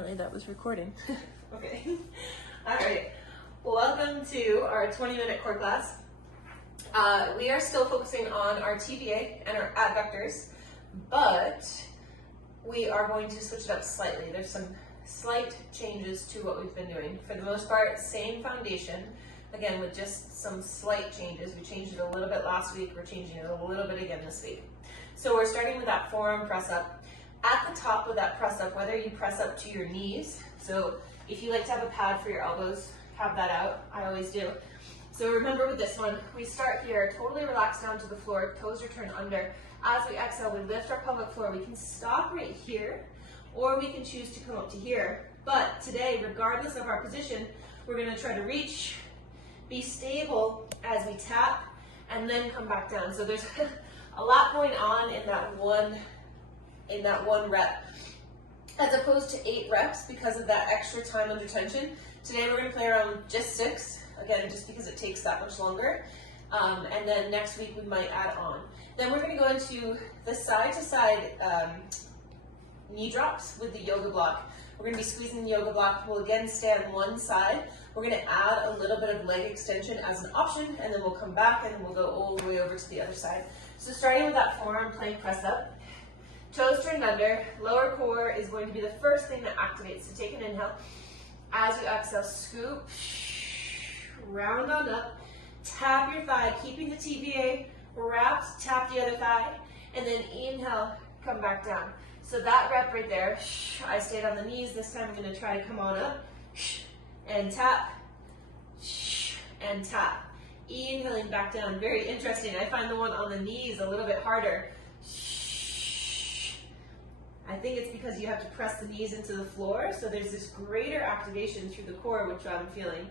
apparently that was recording. Okay. All right. Welcome to our 20-minute core class. We are still focusing on our TVA and our adductors, but we are going to switch it up slightly. There's some slight changes to what we've been doing. For the most part, same foundation. Again, with just some slight changes. We changed it a little bit last week. We're changing it a little bit again this week. So we're starting with that forearm press up. At the top of that press up, whether you press up to your knees, so if you like to have a pad for your elbows, have that out. I always do. So remember with this one, we start here, totally relax down to the floor, toes are turned under. As we exhale, we lift our pelvic floor. We can stop right here, or we can choose to come up to here. But today, regardless of our position, we're gonna try to reach, be stable as we tap, and then come back down. So there's a lot going on in that one rep, as opposed to 8 reps because of that extra time under tension. Today we're going to play around just 6, again, just because it takes that much longer. And then next week we might add on. Then we're going to go into the side-to-side knee drops with the yoga block. We're going to be squeezing the yoga block. We'll again stay on one side. We're going to add a little bit of leg extension as an option, and then we'll come back and we'll go all the way over to the other side. So starting with that forearm plank press up. Toes turned under, lower core is going to be the first thing that activates. So take an inhale. As you exhale, scoop, round on up, tap your thigh, keeping the TVA wrapped, tap the other thigh, and then inhale, come back down. So that rep right there, I stayed on the knees. This time I'm going to try to come on up, and tap, and tap. Inhaling back down, very interesting. I find the one on the knees a little bit harder. I think it's because you have to press the knees into the floor, so there's this greater activation through the core, which I'm feeling.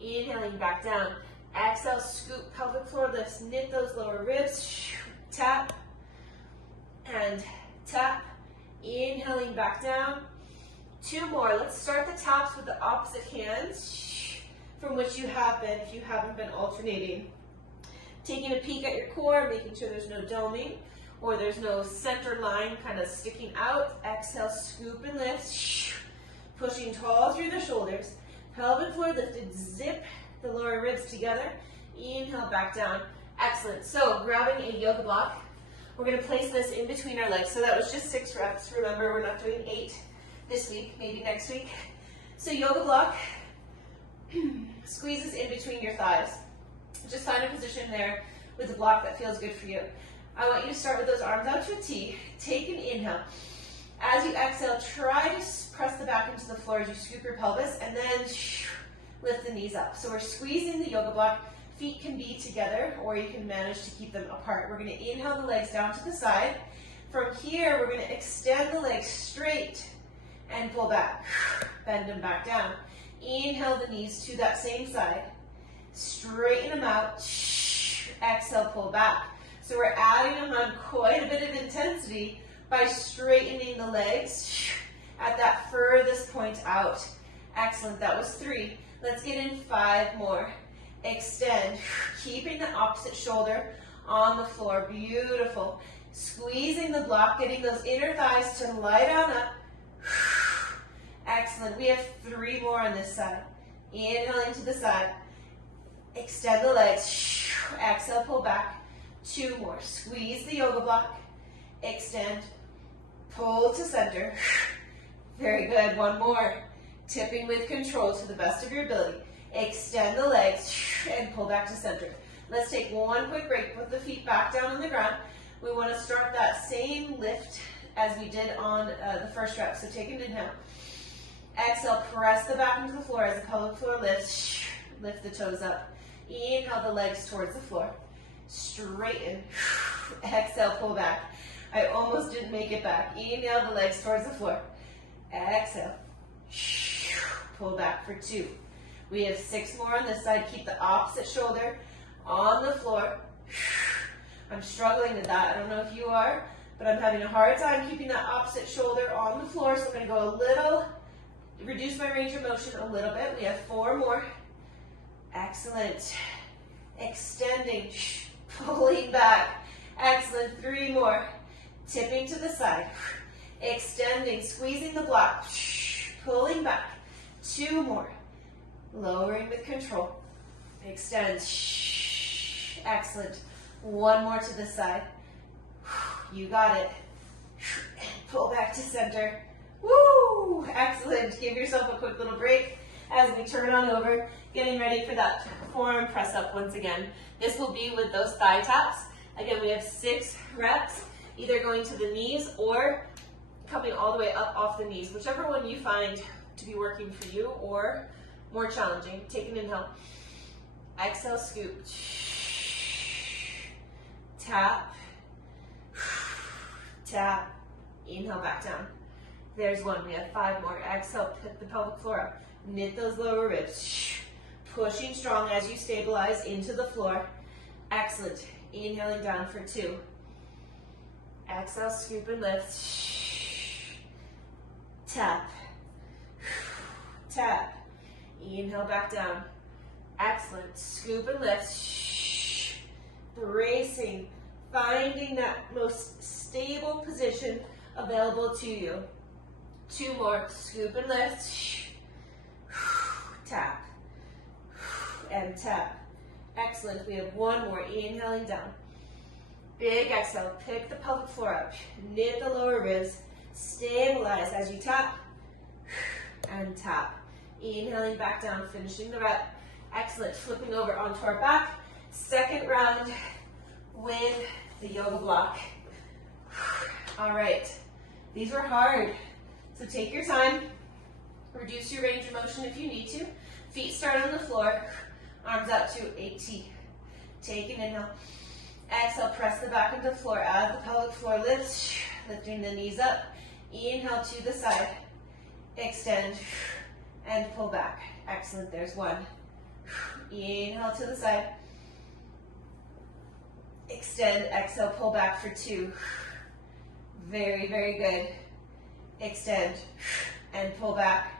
Inhaling back down. Exhale, scoop, pelvic floor lifts, knit those lower ribs, tap, and tap. Inhaling back down. 2 more. Let's start the taps with the opposite hands from which you have been, if you haven't been alternating. Taking a peek at your core, making sure there's no doming, or there's no center line kind of sticking out. Exhale, scoop and lift. Pushing tall through the shoulders. Pelvic floor lifted, zip the lower ribs together. Inhale, back down. Excellent. So grabbing a yoga block, we're going to place this in between our legs. So that was just 6 reps. Remember, we're not doing 8 this week, maybe next week. So yoga block squeezes in between your thighs. Just find a position there with a block that feels good for you. I want you to start with those arms out to a T. Take an inhale. As you exhale, try to press the back into the floor as you scoop your pelvis, and then lift the knees up. So we're squeezing the yoga block. Feet can be together, or you can manage to keep them apart. We're going to inhale the legs down to the side. From here, we're going to extend the legs straight and pull back. Bend them back down. Inhale the knees to that same side. Straighten them out. Exhale, pull back. So we're adding on quite a bit of intensity by straightening the legs at that furthest point out. Excellent, that was 3. Let's get in 5 more. Extend, keeping the opposite shoulder on the floor. Beautiful. Squeezing the block, getting those inner thighs to lie down up. Excellent, we have 3 more on this side. Inhaling to the side. Extend the legs. Exhale, pull back. 2 more. Squeeze the yoga block. Extend. Pull to center. Very good. 1 more. Tipping with control to the best of your ability. Extend the legs and pull back to center. Let's take 1 quick break. Put the feet back down on the ground. We want to start that same lift as we did on the first rep. So take an inhale. Exhale. Press the back into the floor as the pelvic floor lifts. Lift the toes up. Inhale the legs towards the floor. Straighten. Exhale, pull back. I almost didn't make it back. Inhale the legs towards the floor. Exhale. Pull back for 2. We have 6 more on this side. Keep the opposite shoulder on the floor. I'm struggling with that. I don't know if you are, but I'm having a hard time keeping that opposite shoulder on the floor. So I'm going to go a little, reduce my range of motion a little bit. We have 4 more. Excellent. Extending. Pulling back. Excellent. 3 more. Tipping to the side. Extending. Squeezing the block. Pull pulling back. 2 more. Lowering with control. Extend. Excellent. 1 more to the side. You got it. And pull back to center. Woo! Excellent. Give yourself a quick little break as we turn on over, getting ready for that forearm press up once again. This will be with those thigh taps. Again, we have 6 reps, either going to the knees or coming all the way up off the knees, whichever one you find to be working for you or more challenging. Take an inhale. Exhale, scoop. Tap. Tap. Inhale, back down. There's 1. We have 5 more. Exhale, pick the pelvic floor up. Knit those lower ribs. Pushing strong as you stabilize into the floor. Excellent. Inhaling down for 2. Exhale, scoop and lift. Tap. Tap. Inhale, back down. Excellent. Scoop and lift. Bracing. Finding that most stable position available to you. 2 more. Scoop and lift. Tap. And tap. Excellent. We have 1 more. Inhaling down. Big exhale. Pick the pelvic floor up. Knit the lower ribs. Stabilize as you tap and tap. Inhaling back down, finishing the rep. Excellent. Flipping over onto our back. Second round with the yoga block. All right. These were hard, so take your time. Reduce your range of motion if you need to. Feet start on the floor. Arms out to a T. Take an inhale. Exhale, press the back into the floor. As the pelvic floor lifts, lifting the knees up. Inhale to the side. Extend and pull back. Excellent. There's 1. Inhale to the side. Extend. Exhale, pull back for 2. Very, very good. Extend and pull back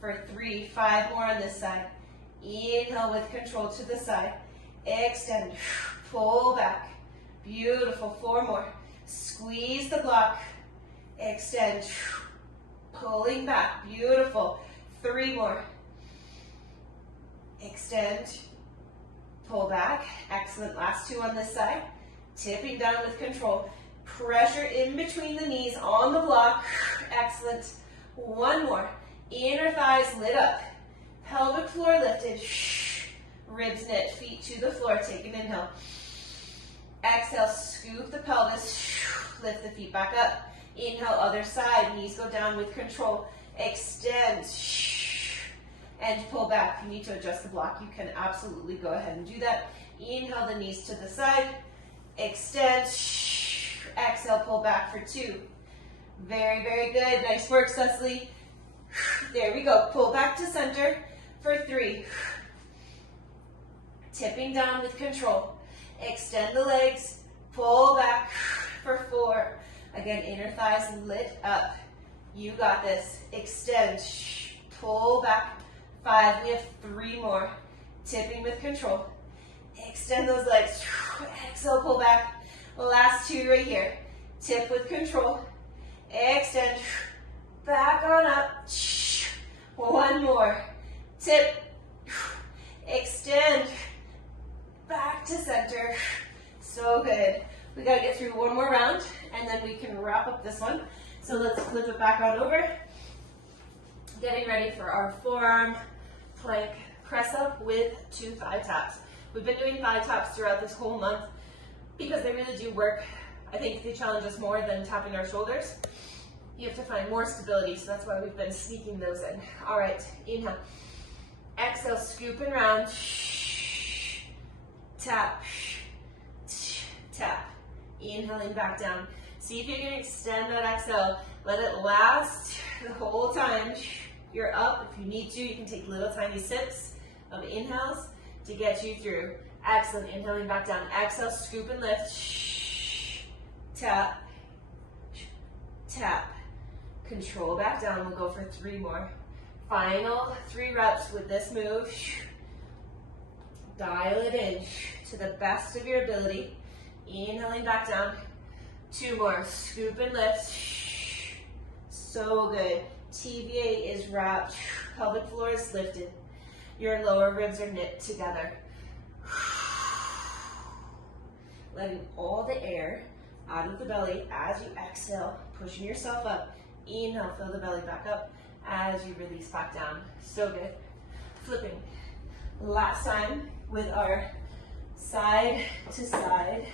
for 3. 5 more on this side. Inhale with control to the side. Extend. Pull back. Beautiful. 4 more. Squeeze the block. Extend. Pulling back. Beautiful. 3 more. Extend. Pull back. Excellent. Last 2 on this side. Tipping down with control. Pressure in between the knees on the block. Excellent. 1 more. Inner thighs lit up. Pelvic floor lifted. Ribs knit. Feet to the floor. Take an inhale. Exhale. Scoop the pelvis. Lift the feet back up. Inhale, other side. Knees go down with control. Extend. And pull back. If you need to adjust the block, you can absolutely go ahead and do that. Inhale the knees to the side. Extend. Exhale, pull back for 2. Very, very good. Nice work, Cecily. There we go. Pull back to center for 3. Tipping down with control. Extend the legs. Pull back for 4. Again, inner thighs lit up. You got this. Extend. Pull back. 5. We have 3 more. Tipping with control. Extend those legs. Exhale, pull back. Last 2 right here. Tip with control. Extend. Back on up. 1 more. Tip. Extend. Back to center. So good. We got to get through 1 more round, and then we can wrap up this one. So let's flip it back on over. Getting ready for our forearm plank press up with 2 thigh taps. We've been doing thigh taps throughout this whole month because they really do work. I think they challenge us more than tapping our shoulders. You have to find more stability, so that's why we've been sneaking those in. All right, inhale. Exhale, scoop and round. Tap, tap. Inhaling back down. See if you can extend that exhale. Let it last the whole time. You're up. If you need to, you can take little tiny sips of inhales to get you through. Excellent. Inhaling back down. Exhale, scoop and lift. Tap, tap. Control back down. We'll go for 3 more. Final 3 reps with this move. Dial it in to the best of your ability. Inhaling back down. 2 more. Scoop and lift. So good. TVA is wrapped, pelvic floor is lifted. Your lower ribs are knit together. Letting all the air out of the belly as you exhale, pushing yourself up. Inhale, fill the belly back up as you release back down. So good. Flipping. Last time with our side to side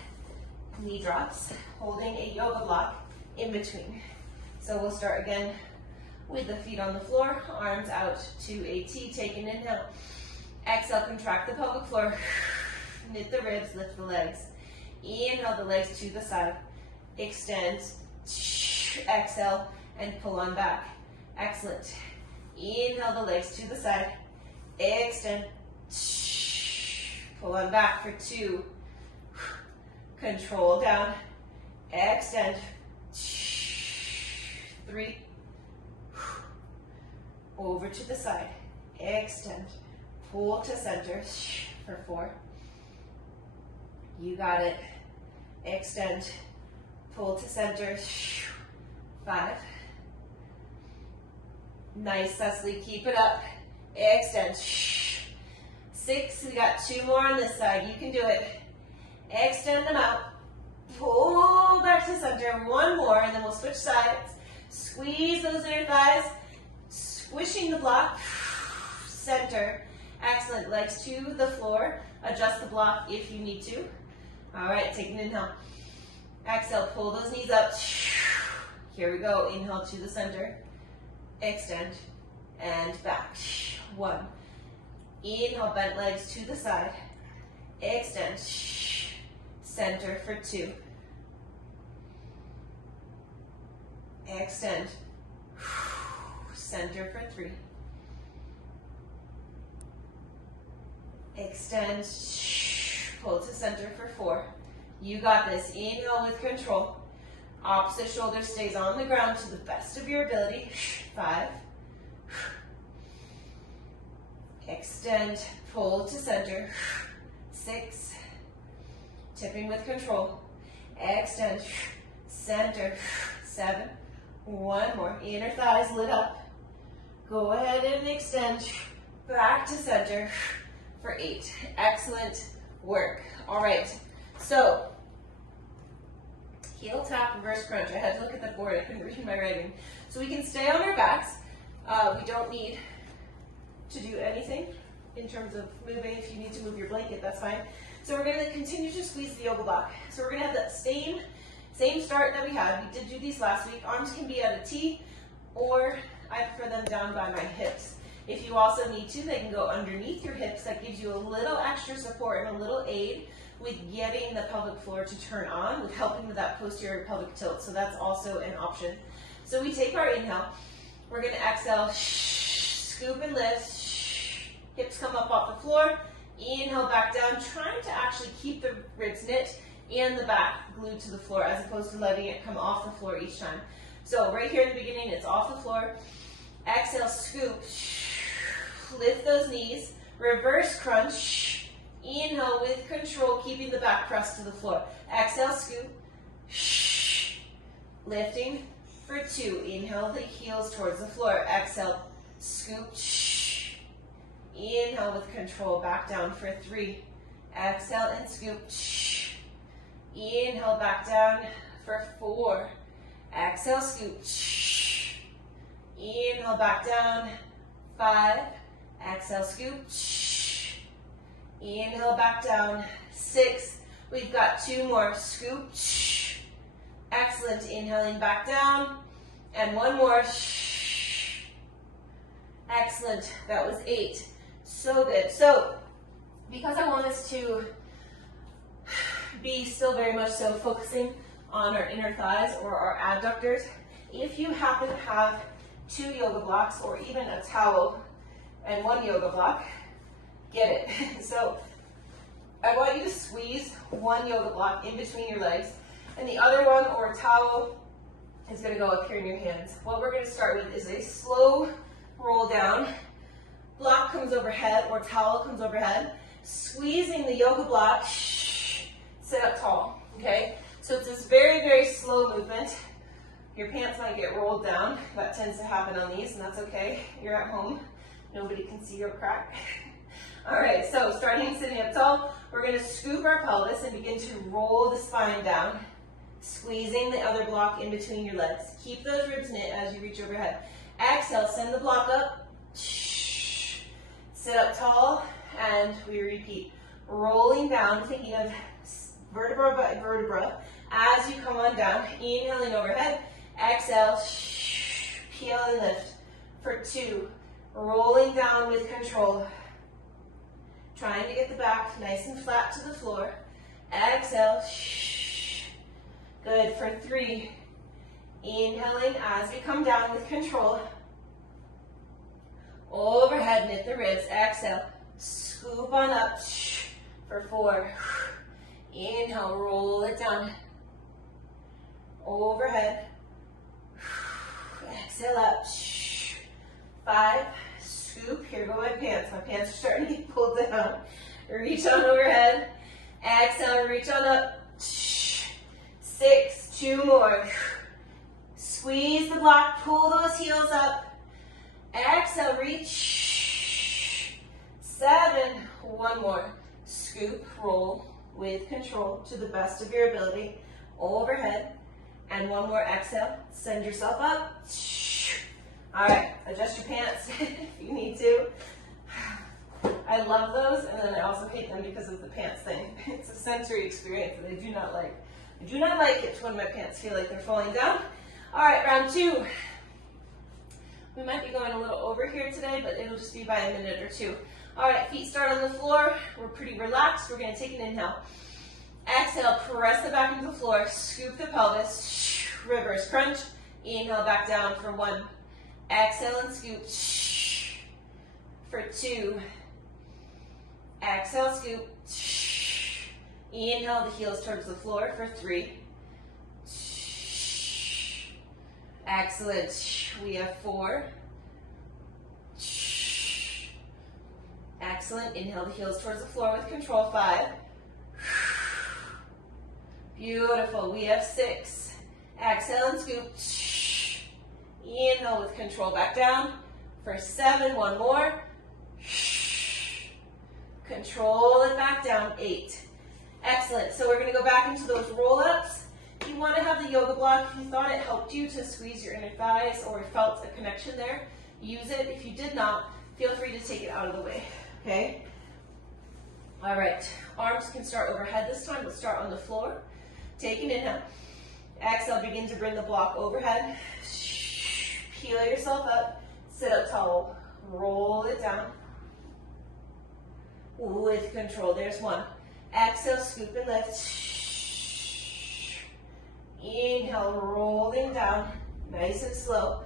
knee drops, holding a yoga block in between. So we'll start again with the feet on the floor, arms out to a T. Take an inhale. Exhale, contract the pelvic floor. Knit the ribs, lift the legs. Inhale the legs to the side. Extend. Exhale and pull on back. Excellent. Inhale the legs to the side. Extend. Pull on back for 2. Control down. Extend. 3. Over to the side. Extend. Pull to center for 4. You got it. Extend. Pull to center. 5. Nice, Cecily. Keep it up. Extend. 6. We got 2 more on this side. You can do it. Extend them out. Pull back to center. 1 more, and then we'll switch sides. Squeeze those inner thighs. Squishing the block. Center. Excellent. Legs to the floor. Adjust the block if you need to. All right, take an inhale. Exhale, pull those knees up. Here we go. Inhale to the center. Extend and back. 1. Inhale, bent legs to the side. Extend. Center for 2. Extend. Center for 3. Extend. Pull to center for 4. You got this. Inhale with control. Opposite shoulder stays on the ground to the best of your ability. 5. Extend. Pull to center. 6. Tipping with control. Extend. Center. 7. 1 more. Inner thighs lit up. Go ahead and extend. Back to center for 8. Excellent work. All right. So, heel tap, reverse crunch. I had to look at the board. I couldn't read my writing. So we can stay on our backs. We don't need to do anything in terms of moving. If you need to move your blanket, that's fine. So we're going to continue to squeeze the yoga block. So we're going to have that same start that we had. We did do these last week. Arms can be at a T, or I prefer them down by my hips. If you also need to, they can go underneath your hips. That gives you a little extra support and a little aid with getting the pelvic floor to turn on, with helping with that posterior pelvic tilt. So that's also an option. So we take our inhale. We're going to exhale, scoop and lift. Hips come up off the floor. Inhale back down, trying to actually keep the ribs knit and the back glued to the floor as opposed to letting it come off the floor each time. So right here in the beginning, it's off the floor. Exhale, scoop. Lift those knees. Reverse crunch. Inhale with control, keeping the back pressed to the floor. Exhale, scoop. Lifting for 2. Inhale the heels towards the floor. Exhale, scoop. Inhale with control, back down for 3. Exhale and scoop. Inhale back down for 4. Exhale, scoop. Inhale back down. 5. Exhale, scoop. Inhale back down. 6. We've got 2 more. Scoop. Excellent. Inhaling back down. And 1 more. Excellent. That was 8. So good. So, because I want us to be still very much so focusing on our inner thighs or our adductors, if you happen to have 2 yoga blocks or even a towel and 1 yoga block, get it. So, I want you to squeeze 1 yoga block in between your legs, and the other one or a towel is going to go up here in your hands. What we're going to start with is a slow roll down. Block comes overhead or towel comes overhead. Squeezing the yoga block, sit up tall, okay? So it's this very, very slow movement. Your pants might get rolled down. That tends to happen on these, and that's okay. You're at home. Nobody can see your crack. All right, so starting sitting up tall, we're gonna scoop our pelvis and begin to roll the spine down, squeezing the other block in between your legs. Keep those ribs knit as you reach overhead. Exhale, send the block up. Sit up tall, and we repeat. Rolling down, thinking of vertebra by vertebra as you come on down. Inhaling overhead. Exhale, peel and lift for 2. Rolling down with control. Trying to get the back nice and flat to the floor. Exhale. Good for 3. Inhaling as we come down with control. Overhead, knit the ribs. Exhale. Scoop on up for 4. Inhale, roll it down. Overhead. Exhale up. 5. Scoop. Here go my pants. My pants are starting to get pulled down. Reach on overhead. Exhale, reach on up. 6. 2 more. Squeeze the block. Pull those heels up. Exhale, reach. 7. 1 more. Scoop, roll with control to the best of your ability. Overhead. And 1 more exhale. Send yourself up. All right, adjust your pants if you need to. I love those, and then I also hate them because of the pants thing. It's a sensory experience that I do not like. I do not like it when my pants feel like they're falling down. All right, round 2. We might be going a little over here today, but it'll just be by a minute or 2. All right, feet start on the floor. We're pretty relaxed. We're gonna take an inhale. Exhale, press the back into the floor. Scoop the pelvis. Reverse crunch. Inhale, back down for 1. Exhale and scoop for 2. Exhale, scoop. Inhale, the heels towards the floor for 3. Excellent. We have 4. Excellent. Inhale the heels towards the floor with control. 5. Beautiful. We have 6. Exhale and scoop. Inhale with control back down for 7. 1 more. Control it back down. 8. Excellent. So we're going to go back into those roll-ups. If you want to have the yoga block, if you thought it helped you to squeeze your inner thighs or felt a connection there, use it. If you did not, feel free to take it out of the way. Okay? All right. Arms can start overhead this time. Let's start on the floor. Take an inhale. Exhale, begin to bring the block overhead. Peel yourself up. Sit up tall. Roll it down. With control. There's 1. Exhale, scoop and lift. Inhale, rolling down. Nice and slow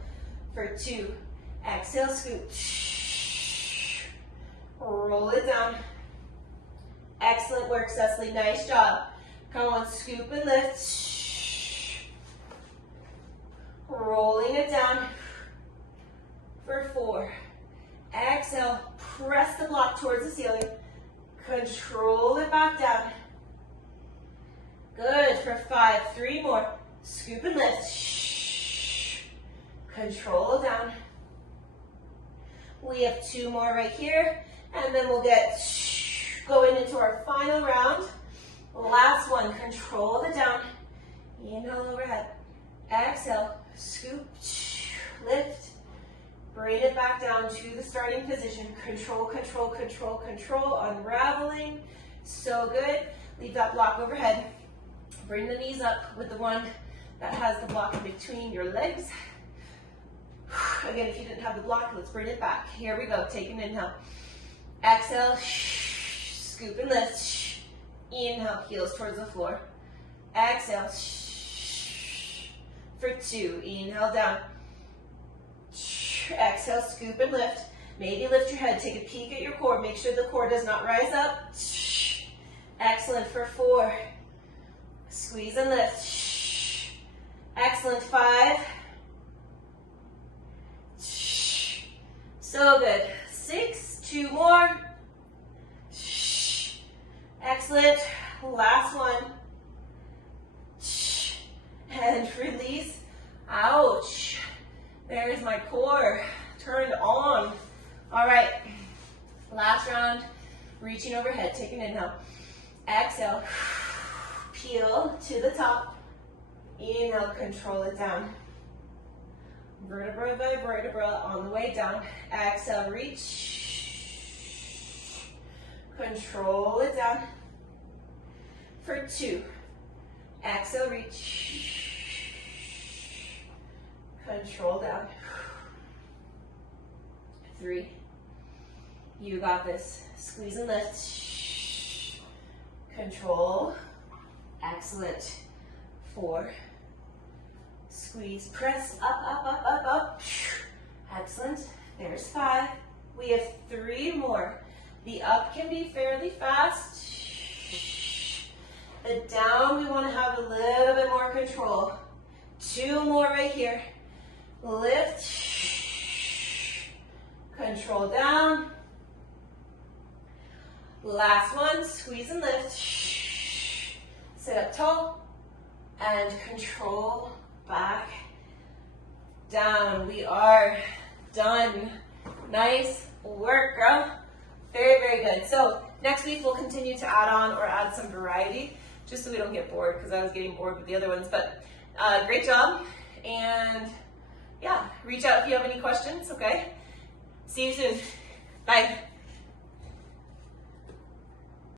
for 2. Exhale, scoop. Roll it down. Excellent work, Cecily. Nice job. Come on, scoop and lift. Rolling it down for 4. Exhale, press the block towards the ceiling. Control it back down. Good for 5. 3 more. Scoop and lift. Control down. We have 2 more right here, and then we'll get going into our final round. Last one. Control it down. Inhale overhead. Exhale. Scoop. Lift. Bring it back down to the starting position. Control, control, control, control. Unraveling. So good. Leave that block overhead. Bring the knees up with the one that has the block in between your legs. Again, if you didn't have the block, let's bring it back. Here we go. Take an inhale. Exhale. Scoop and lift. Inhale. Heels towards the floor. Exhale. For 2. Inhale down. Exhale, scoop and lift. Maybe lift your head. Take a peek at your core. Make sure the core does not rise up. Excellent for 4. Squeeze and lift. Excellent. 5. So good. 6. 2 more. Excellent. Last one. And release. Ouch. There's my core turned on. All right, last round, reaching overhead, take an inhale. Exhale, peel to the top. Inhale, control it down. Vertebra by vertebra on the way down. Exhale, reach. Control it down. For 2. Exhale, reach. Control down. 3. You got this. Squeeze and lift. Control. Excellent. 4. Squeeze, press up, up, up, up, up. Excellent. There's 5. We have 3 more. The up can be fairly fast. The down, we want to have a little bit more control. 2 more right here. Lift. Control down. Last one, squeeze and lift. Sit up tall and control back down. We are done. Nice work, girl. Very, very good. So next week we'll continue to add on or add some variety, just so we don't get bored, because I was getting bored with the other ones. But great job. And yeah, reach out if you have any questions, okay? See you soon. Bye.